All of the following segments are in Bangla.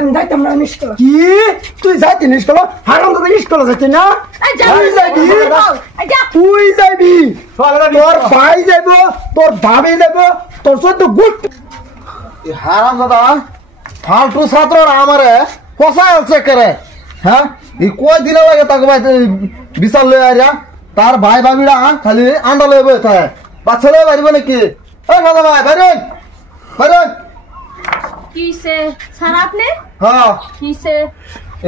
আমি যাইতাম না স্কুল। কি তুই যাইতি না স্কুল? হারাম দাদা স্কুলে যাইতি না? তুই যাবি, তুই যাবি, তোর ভাই যাইব, তোর ভাবি যাইব, তোর চোদ্দ গুট। হারাম দাদা ফালতু ছাত্র আমারে ফসায় আছে করে। হ্যাঁ এই কয় দিনে লাগে তাকে ভাই বিচার লয়ে আইরা তার ভাই ভাবিরা খালি আন্ডা লয়ে বসে থাকে। বাচ্চা লয়ে বাড়িবে নাকি? এই দাদা ভাই বাইরে বাইরে। কিসে স্যার আপনি? হ্যাঁ কিসে?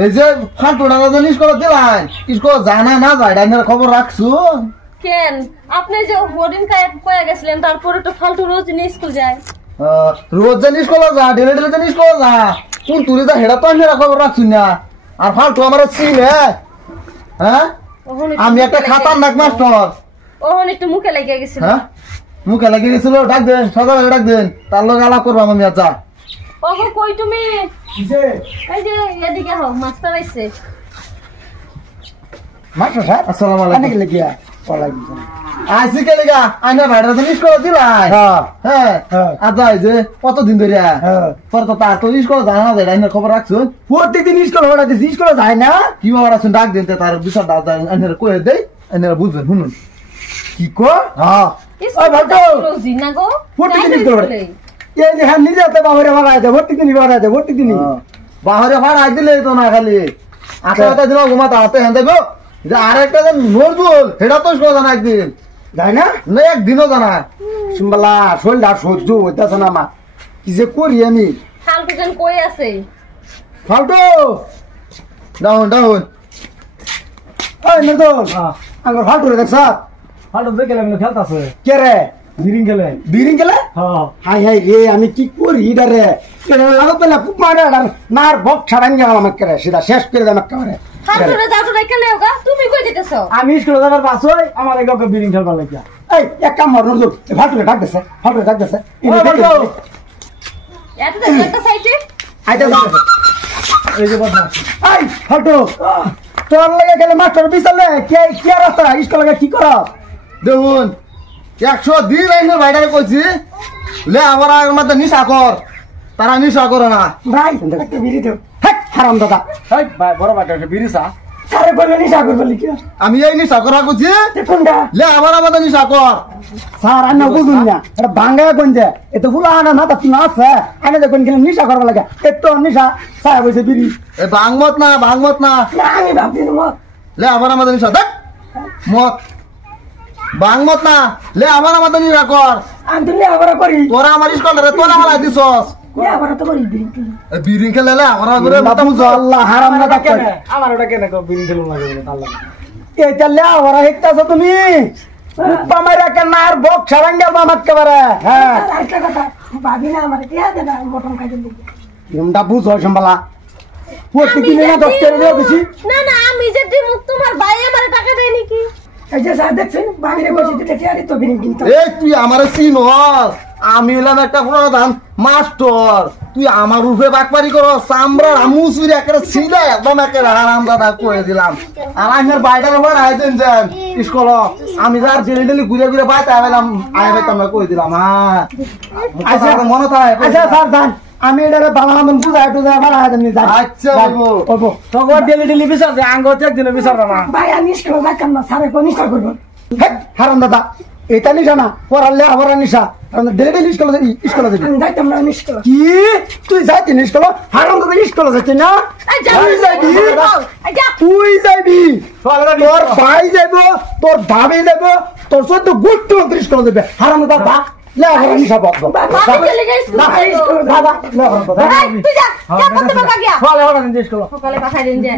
এই যে ফালতু টাকা জিনিস করে দিলাই স্কুল জানা না যায় ডাইনের খবর রাখছো? কেন আপনি যে হরিণ কয়ে গেছিলেন তারপরে তো ফালতু রোজ নিয়ে স্কুল যায়। রোজ জিনিস করে যা ডেলে ডেলে জিনিস করে যা কোন তুলে যা হেটা তো আমি খবর রাখছি না। আর ফালতু আমার চিনে। হ্যাঁ আমি একটা খাতারনাক মাস্টার। ওহন একটু মুখে লেগে গেছিল। হ্যাঁ মুখে লাগিয়ে গেছিল। ডাক দেন সকালে ডাক দেন তার লোক আলাপ করবো আমি আচ্ছা। ওগো কই তুমি? এই যে এদিকে হও মাস্টার আইছে। মাস্টার সাহেব আসসালামু আলাইকুম। অনেক লেগিয়া ওয়ালাইকুম সালাম। আইসি কে লেগা আইনা ভাইরা জিনিস করে দিলাই। হ্যাঁ আচ্ছা এই যে কতদিন ধরে পরে তো তার তো স্কুল জানা না যায় ডাইনের খবর রাখছো? প্রত্যেকদিন স্কুল ওরা দিছি স্কুলে যায় না। কি বাবা রাখছেন ডাক দেন তার বিচার আইনের কয়ে দেয় আইনের বুঝবেন শুনুন। কি কো? হ্যাঁ ওই ভাটো রোজি না গো। প্রত্যেকদিন স্কুল ওরে এই যে হ্যাঁ নিজে হাতে বাবারে বাড়ায় দেয় প্রত্যেকদিনই বাড়ায় দেয় প্রত্যেকদিনই। বাহারে ভাড় আই দিলে তো না খালি আচ্ছা হাতে দিল ঘুমাতে হাতে হ্যাঁ দেবো যে আরেকটা যে নজরুল সেটা তো স্কুল জানা একদিন যায় না না একদিনও জানা। শুনবালা শরীরটা সহ্য হইতেছে না আমার কি যে করি আমি। ফালতু জন কই আছে? ফালতু ডাউন ডাউন ওই নজরুল আমার ফালতু রে দেখছ? ফাটো দেখে লাগলো খেলতাছে কে রে? বিরিং খেলে। বিরিং গেলে হ্যাঁ হাই হাই রে আমি কি করি এটা রে লাগো পেলা খুব মারে আর নার বক ছাড়ান গেল আমাকে করে সিধা শেষ করে দেয় আমাকে করে। ফালতু রে যাও তো রেখে লেও গা। তুমি কই দিতেছো? আমি স্কুলে যাবার পাস হই আমার এগোকে বিরিং খেলবার লাগিয়া। এই এক কাম মর নজরুল ফালতু রে ডাক দেছে ফালতু রে ডাক দেছে এত তো একটা সাইডে আইতা ডাক দেছে। এই যে বদনা এই ফালতু তোর লাগে গেলে মাস্টার বিছালে কে কি রাস্তা স্কুল লাগে কি কর? দেখুন 100 দিন আইনের ভাইটারে কইছি লে আমার আগের মধ্যে নিশা কর তারা নিশা করে না। ভাই একটা বিড়ি দাও। হেট হারাম দাদা এই ভাই বড় বাটা একটা বিরিসা সারে বলে নিশা করবে লিখে আমি এই নিশা করা কইছি কোনটা লে আমার মধ্যে নিশা কর। স্যার আনা বুঝুন না এটা ভাঙ্গা গঞ্জে এত গুলো আনা না তা না আছে আনে দেখুন কিনা নিশা করবা লাগে এত নিশা সাহেব হইছে বিড়ি এ ভাঙমত না না আমি ভাবছি না লে আমার মধ্যে নিশা দেখ মত ভাঙমত না লে আমার মধ্যে নিশা কর। আমি তুমি আবার করি তোরা আমার স্কুল রে তোরা হালাই দিছস আবার তো করি বিড়ি বিরিং খেলে লে আমার করে বাবু আল্লাহ হারাম দাদা কেন আমার ওটা কেন কো বিরিং খেলুম লাগে বলে তার লাগে। এই চলে আবার হেকতাছো তুমি উপ্পা মাইরা কেন আর বক ছাড়াঙ্গা মামাত কবারে। হ্যাঁ আরেকটা কথা ভাবি না আমার টিয়া দেবে আমি বটন খাইতে দিই। এরকমটা বুঝ হয় সম্বালা প্রত্যেকদিন না ডক্টর দিয়ে বেশি না না আমি যে দিমু তোমার ভাই আমার টাকা দেয় নাকি? এই যে স্যার দেখছেন ভাবিরে বসে দিতে টিয়া দিত বিরিং কিনতো। এই তুই আমারে চিনস আমি হলাম একটা প্রধান মাস্টার তুই আমার রূপে বাকবারি কর চামড়া মুসুর একেবারে ছিল একদম একেবারে আরাম দাদা করে দিলাম। আর আমার বাইরের উপর আইতেন যান স্কুল আমি যার ডেলি ডেলি ঘুরে ঘুরে বাইতে আইলাম আইবাইতাম না করে দিলাম। হ্যাঁ আচ্ছা মনে থাকে আচ্ছা স্যার যান আমি এটারে বাংলা মন বুঝাই টুজাই বাড়া দেন যা। আচ্ছা ওবো তখন ডেলি ডেলি বিচার দে আঙ্গ একদিন বিচার না। ভাই আমি স্কুলে যাইতাম না স্যারে কোন নিশা করবো। হেট হারাম দাদা এটা নিশা না পড়ালে আবার নিশা ডেলি ডেলি স্কুলে যাবি আমি যাইতাম না স্কুলে। কি তুই যাইতি না স্কুলে? হারাম দাদা স্কুলে যাইতি না? তুই যাবি তুই যাবি তোর ভাই যাইব তোর ভাবি যাইব তোর চোদ্দ গুট স্কুলে যাবে হারাম দাদা লে আবার নিশা বক ভাবি চলে গেছে স্কুলে। দাদা লে আবার তুই যা যা করতে পারবা গিয়া। ফলে হলো না স্কুল সকালে পাঠাই দিন যে